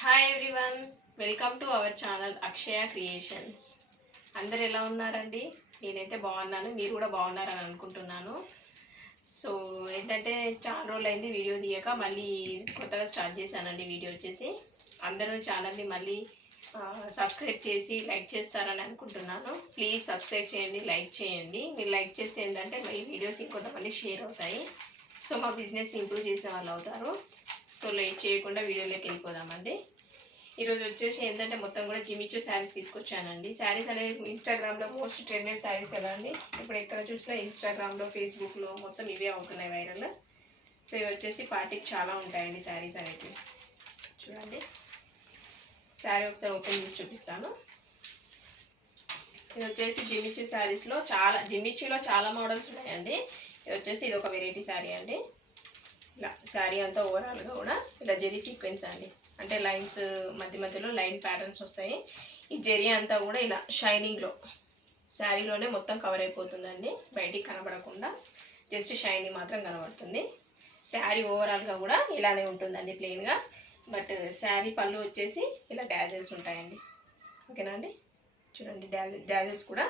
Hi everyone, welcome to our channel Akshaya creations. అందరు ఎలా ఉన్నారండి? నేనైతే బాగున్నాను, మీరు కూడా బాగున్నారని అనుకుంటున్నాను. సో ఏంటంటే చాలా రోజులు అయింది వీడియో తీయక, మళ్ళీ కొత్తగా స్టార్ట్ చేశానండి వీడియో వచ్చేసి. అందరూ ఛానల్ని మళ్ళీ సబ్స్క్రైబ్ చేసి లైక్ చేస్తారని అనుకుంటున్నాను. ప్లీజ్ సబ్స్క్రైబ్ చేయండి, లైక్ చేయండి. మీరు లైక్ చేస్తే ఏంటంటే ఈ వీడియోస్ ఇంకొంతమంది షేర్ అవుతాయి. సో మా బిజినెస్ ఇంప్రూవ్ చేసిన వాళ్ళు అవుతారు. సో లేట్ చేయకుండా వీడియోలోకి వెళ్ళిపోదామండి. ఈరోజు వచ్చేసి ఏంటంటే మొత్తం కూడా జిమిచూ శారీస్ తీసుకొచ్చానండి. శారీస్ అనేది ఇన్స్టాగ్రామ్లో మోస్ట్ ట్రెండెడ్ శారీస్ కదా అండి. ఇప్పుడు ఎక్కడ చూసినా ఇన్స్టాగ్రామ్లో, ఫేస్బుక్లో మొత్తం ఇవే అవుతున్నాయి వైరల్. సో ఇవి వచ్చేసి పార్టీకి చాలా ఉంటాయండి శారీస్ అనేవి. చూడండి, శారీ ఒకసారి ఓపెన్ చేసి చూపిస్తాను. ఇది వచ్చేసి జిమిచూ శారీస్లో జిమిచూలో చాలా మోడల్స్ ఉన్నాయండి. ఇది వచ్చేసి ఇది ఒక వెరైటీ శారీ అండి. ఇలా శారీ అంతా ఓవరాల్గా కూడా ఇలా జెరీ సీక్వెన్స్ అండి, అంటే లైన్స్ మధ్య మధ్యలో లైన్ ప్యాటర్న్స్ వస్తాయి. ఈ జెరీ అంతా కూడా ఇలా షైనింగ్లో శారీలోనే మొత్తం కవర్ అయిపోతుందండి, బయటికి కనబడకుండా జస్ట్ షైనింగ్ మాత్రం కనబడుతుంది. శారీ ఓవరాల్గా కూడా ఇలానే ఉంటుందండి ప్లెయిన్గా. బట్ శారీ పళ్ళు వచ్చేసి ఇలా డాజెల్స్ ఉంటాయండి. ఓకేనా అండి? చూడండి, డాజెల్స్ కూడా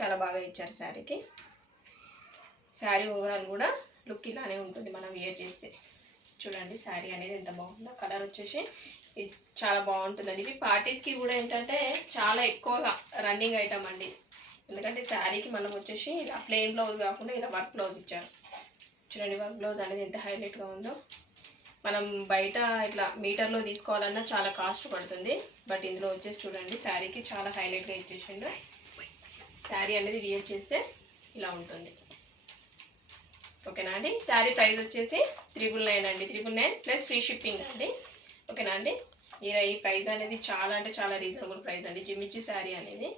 చాలా బాగా ఇచ్చారు శారీకి. శారీ ఓవరాల్ కూడా లుక్ ఇలానే ఉంటుంది మనం వేర్ చేస్తే. చూడండి శారీ అనేది ఎంత బాగుందో. కలర్ వచ్చేసి ఇది చాలా బాగుంటుందండి. ఇవి పార్టీస్కి కూడా ఏంటంటే చాలా ఎక్కువగా రన్నింగ్ ఐటమ్ అండి. ఎందుకంటే శారీకి మనం వచ్చేసి ఇలా ప్లెయిన్ బ్లౌజ్ కాకుండా ఇలా వర్క్ బ్లౌజ్ ఇచ్చారు. చూడండి, వర్క్ బ్లౌజ్ అనేది ఎంత హైలైట్గా ఉందో. మనం బయట ఇట్లా మీటర్లో తీసుకోవాలన్నా చాలా కాస్ట్ పడుతుంది. బట్ ఇందులో వచ్చేసి చూడండి శారీకి చాలా హైలైట్గా ఇచ్చేసిండు. శారీ అనేది వేర్ చేస్తే ఇలా ఉంటుంది. ఓకేనా అండి? శారీ ప్రైస్ వచ్చేసి 999 అండి. 999 ప్లస్ ఫ్రీ షిప్పింగ్ అండి. ఓకేనా అండి? ఈ ప్రైస్ అనేది చాలా అంటే చాలా రీజనబుల్ ప్రైస్ అండి. జిమిచూ శారీ అనేది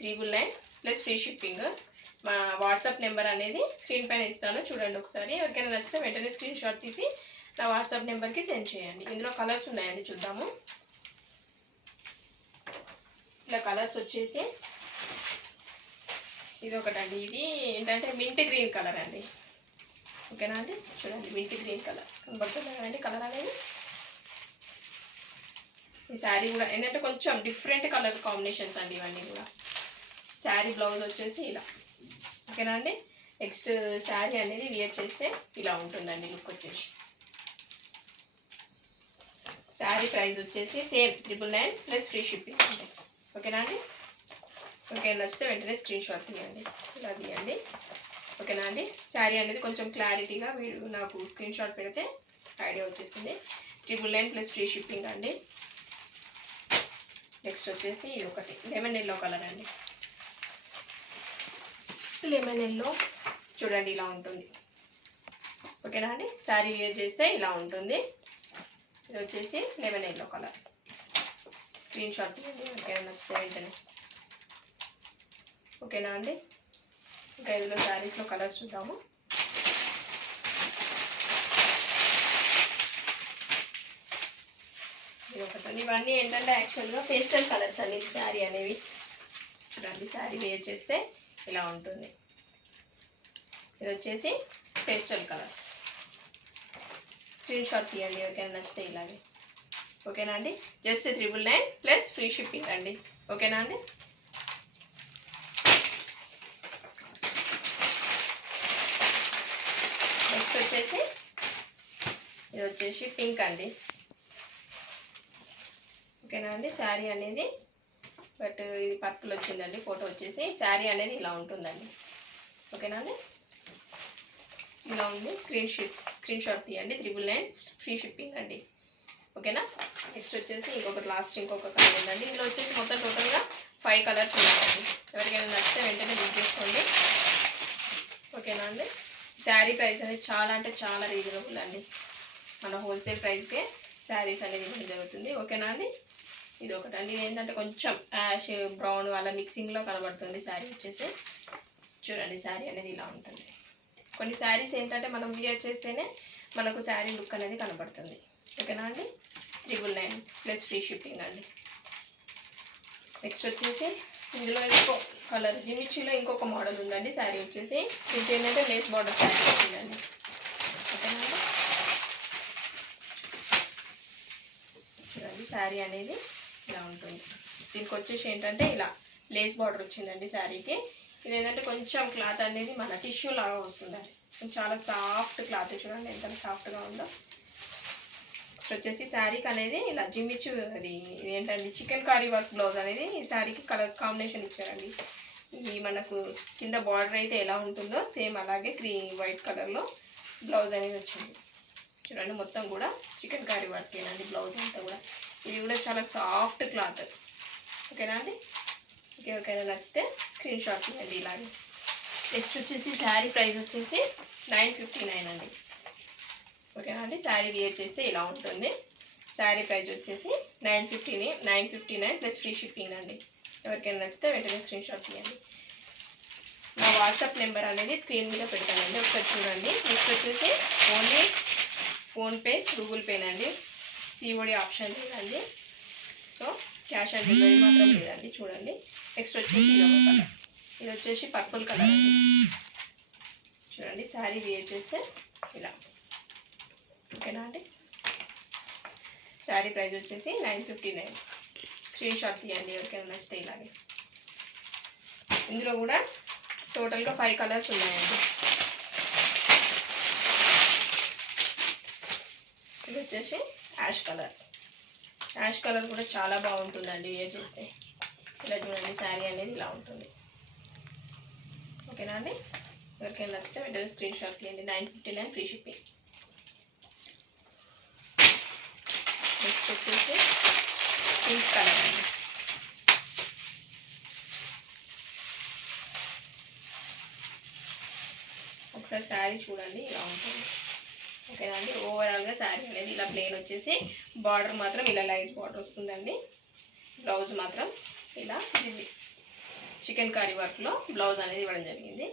999 ప్లస్ ఫ్రీ షిప్పింగ్. మా వాట్సాప్ నెంబర్ అనేది స్క్రీన్ పైన ఇస్తాను, చూడండి ఒకసారి. ఎవరికైనా నచ్చితే వెంటనే స్క్రీన్ షాట్ తీసి నా వాట్సాప్ నెంబర్కి సెండ్ చేయండి. ఇందులో కలర్స్ ఉన్నాయండి, చూద్దాము. ఇలా కలర్స్ వచ్చేసి ఇది ఒకటండి. ఇది ఏంటంటే మింట్ గ్రీన్ కలర్ అండి. ఓకేనా అండి? చూడండి, మింట్ గ్రీన్ కలర్ కనబడుతుంది కదండి కలర్ అనేది. ఈ శారీ కూడా ఏంటంటే కొంచెం డిఫరెంట్ కలర్ కాంబినేషన్స్ అండి ఇవన్నీ కూడా. శారీ బ్లౌజ్ వచ్చేసి ఇలా. ఓకేనా అండి? నెక్స్ట్ శారీ అనేది వేర్ చేస్తే ఇలా ఉంటుందండి లుక్ వచ్చేసి. శారీ ప్రైస్ వచ్చేసి సేమ్ 999 ప్లస్ ఫ్రీ షిప్పింగ్ అండి. ఓకేనా అండి? ఓకే, నచ్చితే వెంటనే స్క్రీన్ షాట్ తీయండి, ఇలా తీయండి. ఓకేనా అండి? శారీ అనేది కొంచెం క్లారిటీగా మీరు నాకు స్క్రీన్ షాట్ పెడితే ఐడియా వచ్చేసింది. 999 ప్లస్ ఫ్రీ షిప్పింగ్ అండి. నెక్స్ట్ వచ్చేసి ఇది ఒకటి లెమన్ ఎల్లో కలర్ అండి. లెమన్ ఎల్లో చూడండి ఇలా ఉంటుంది. ఓకేనా అండి? శారీ వేర్ చేస్తే ఇలా ఉంటుంది. ఇది వచ్చేసి lemon yellow colour. Screen shot తీయండి ఎవరికైనా నచ్చితే వెంటనే. ఓకేనా అండి? ఇంకా ఇందులో శారీస్లో కలర్స్ చూద్దాము. ఇది ఒకటి. ఇవన్నీ ఏంటంటే యాక్చువల్గా పేస్టల్ కలర్స్ అండి శారీ అనేవి. చూడండి, శారీ వేర్ చేస్తే ఇలా ఉంటుంది. ఇది వచ్చేసి పేస్టల్ కలర్స్. స్క్రీన్ షాట్ తీయండి ఎవరికైనా నచ్చితే ఇలాగే. ఓకేనా అండి? జస్ట్ 999 ప్లస్ ఫ్రీ షిప్పింగ్ అండి. ఓకేనా అండి? నెక్స్ట్ వచ్చేసి ఇది వచ్చేసి పింక్ అండి. ఓకేనా అండి? శారీ అనేది బట్ ఇది పర్పుల్ వచ్చిందండి. ఫోటో వచ్చేసి శారీ అనేది ఇలా ఉంటుందండి. ఓకేనా అండి? ఇలా ఉంది. స్క్రీన్ షాట్ తీయండి. 999 ఫ్రీ షిప్పింగ్ అండి. ఓకేనా? నెక్స్ట్ వచ్చేసి ఇంకొక కలర్ ఉందండి. ఇందులో వచ్చేసి మొత్తం టోటల్గా 5 కలర్స్ ఉన్నాయండి. ఎవరికైనా నచ్చితే వెంటనే బుక్ చేసుకోండి. ఓకేనా అండి? శారీ ప్రైస్ అనేది చాలా అంటే చాలా రీజనబుల్ అండి. మన హోల్సేల్ ప్రైస్కే శారీస్ అనేది ఇవ్వడం జరుగుతుంది. ఓకేనా అండి? ఇది ఒకటండి. ఏంటంటే కొంచెం యాష్ బ్రౌన్ అలా మిక్సింగ్లో కనబడుతుంది శారీ వచ్చేసి. చూడండి, శారీ అనేది ఇలా ఉంటుంది. కొన్ని శారీస్ ఏంటంటే మనం వేర్ చేస్తేనే మనకు శారీ లుక్ అనేది కనబడుతుంది. ఓకేనా అండి? 999 ప్లస్ ఫ్రీ షిప్పింగ్ అండి. నెక్స్ట్ వచ్చేసి ఇందులో ఇంకో కలర్ జిమిచూలో ఇంకొక మోడల్ ఉందండి. శారీ వచ్చేసి ఇది ఏంటంటే లేస్ బార్డర్ శారీ వచ్చిందండి. ఓకేనా అండి? చూడండి, అండి. శారీ అనేది ఇలా ఉంటుంది. దీనికి వచ్చేసి ఏంటంటే ఇలా లేస్ బార్డర్ వచ్చిందండి శారీకి. ఇది ఏంటంటే కొంచెం క్లాత్ అనేది మన టిష్యూ లాగా వస్తుందండి. చాలా సాఫ్ట్ క్లాత్, చూడండి ఎంత సాఫ్ట్గా ఉందో. నెక్స్ట్ వచ్చేసి శారీకి అనేది ఇలా జిమ్మిచ్చు అది ఏంటండి చికెన్ కారీ వర్క్ బ్లౌజ్ అనేది ఈ శారీకి కలర్ కాంబినేషన్ ఇచ్చారండి. ఈ మనకు కింద బార్డర్ అయితే ఎలా ఉంటుందో సేమ్ అలాగే వైట్ కలర్లో బ్లౌజ్ అనేది వచ్చింది. చూడండి మొత్తం కూడా చికెన్ కారీ వర్కేనండి బ్లౌజ్ అంతా కూడా. ఇది కూడా చాలా సాఫ్ట్ క్లాత్. ఓకేనా అండి? ఓకేనా, నచ్చితే స్క్రీన్ షాట్ తీయండి ఇలాగే. నెక్స్ట్ వచ్చేసి శారీ ప్రైస్ వచ్చేసి 959 అండి. ఓకేనా అండి? శారీ వేర్ చేస్తే ఇలా ఉంటుంది. శారీ ప్రైస్ వచ్చేసి 959 ప్లస్ ఫ్రీ షిప్పింగ్ అండి. ఎవరికైనా నచ్చితే వెంటనే స్క్రీన్ షాట్ తీయండి. నా వాట్సాప్ నెంబర్ అనేది స్క్రీన్ మీద పెడతానండి, ఒకసారి చూడండి. నెక్స్ట్ వచ్చేసి ఓన్లీ ఫోన్పే, గూగుల్ పేనండి. సిఓడి ఆప్షన్ లేదండి. సో క్యాష్ ఆన్ డెలివరీ మాత్రం లేదండి. చూడండి. నెక్స్ట్ వచ్చేసి ఇది ఒక కలర్, ఇది వచ్చేసి పర్పుల్ కలర్ అండి. చూడండి శారీ వేర్ చేస్తే ఇలా. ఓకేనా అండి? శారీ ప్రైస్ వచ్చేసి 959. స్క్రీన్ షాట్ తీయండి ఎవరికైనా నచ్చితే ఇలాగే. ఇందులో కూడా టోటల్గా 5 కలర్స్ ఉన్నాయండి. ఇది వచ్చేసి యాష్ కలర్. యాష్ కలర్ కూడా చాలా బాగుంటుందండి వేర్ చేస్తే. ఇలా చూడండి శారీ అనేది ఇలా ఉంటుంది. ఓకేనా అండి? ఎవరికైనా నచ్చితే వెంటనే స్క్రీన్ షాట్ తీయండి. 959 ఫ్రీ షిప్పింగ్. నెక్స్ట్ వచ్చేసి పింక్ కలర్ అండి. ఒకసారి శారీ చూడండి ఇలా ఉంటుంది. ఓకేనా అండి? ఓవరాల్గా శారీ అనేది ఇలా ప్లెయిన్ వచ్చేసి బార్డర్ మాత్రం ఇలా లైస్ బార్డర్ వస్తుందండి. బ్లౌజ్ మాత్రం ఇలా చికెన్ కర్రీ వర్క్లో బ్లౌజ్ అనేది ఇవ్వడం జరిగింది.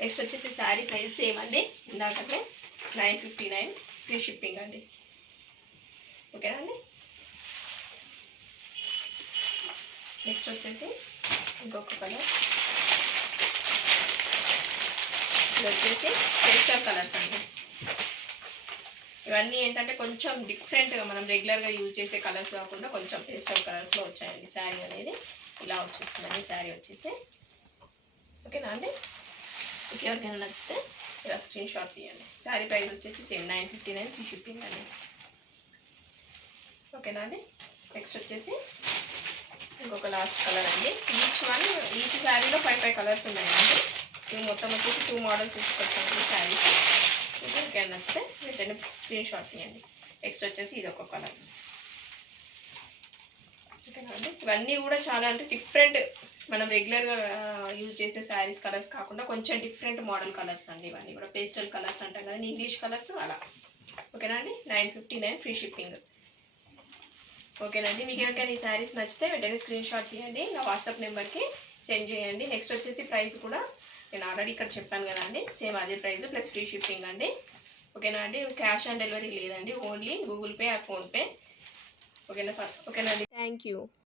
నెక్స్ట్ వచ్చేసి శారీ ప్రైస్ సేమ్ అండి, ఇందాకనే 959 ఫ్రీ షిప్పింగ్ అండి. ఓకేనా అండి? నెక్స్ట్ వచ్చేసి ఇంకొక కలర్, ఇది వచ్చేసి పేస్టల్ కలర్స్ అండి. ఇవన్నీ ఏంటంటే కొంచెం డిఫరెంట్గా మనం రెగ్యులర్గా యూజ్ చేసే కలర్స్ కాకుండా కొంచెం పేస్టల్ కలర్స్లో వచ్చాయండి. శారీ అనేది ఇలా వచ్చేస్తుందండి శారీ వచ్చేసి. ఓకేనా అండి? ఎవరికైనా నచ్చితే ఇలా స్క్రీన్ షాట్ తీయండి. శారీ ప్రైస్ వచ్చేసి సేమ్ 959 ఫ్రీ షిప్పింగ్ అండి. ఓకేనా అండి? నెక్స్ట్ వచ్చేసి ఇంకొక లాస్ట్ కలర్ అండి. ఈచ్ శారీలో 5 కలర్స్ ఉన్నాయండి. ఇవి మొత్తం వచ్చేసి 2 మోడల్స్ తీసుకొచ్చామండి శారీస్. ఎవరికైనా నచ్చితే వెంటనే స్క్రీన్ షాట్ తీయండి. నెక్స్ట్ వచ్చేసి ఇది ఒక కలర్. ఓకేనా అండి? ఇవన్నీ కూడా చాలా అంటే డిఫరెంట్, మనం రెగ్యులర్గా యూజ్ చేసే శారీస్ కలర్స్ కాకుండా కొంచెం డిఫరెంట్ మోడల్ కలర్స్ అండి. ఇవన్నీ కూడా పేస్టల్ కలర్స్ అంటాం కదా, ఇంగ్లీష్ కలర్స్ అలా. ఓకేనా అండి? 959 ఫ్రీ షిప్పింగ్. ఓకేనండి? మీకు ఎవరికైనా ఈ శారీస్ నచ్చితే వెంటనే స్క్రీన్ షాట్ తీయండి, నా వాట్సాప్ నెంబర్కి సెండ్ చేయండి. నెక్స్ట్ వచ్చేసి ప్రైస్ కూడా నేను ఆల్రెడీ ఇక్కడ చెప్పాను కదా అండి, సేమ్ అదే ప్రైస్ ప్లస్ ఫ్రీ షిప్పింగ్ అండి. ఓకేనా అండి? క్యాష్ ఆన్ డెలివరీ లేదండి, only Google pay are PhonePe. ఓకేనా అండి? Thank you.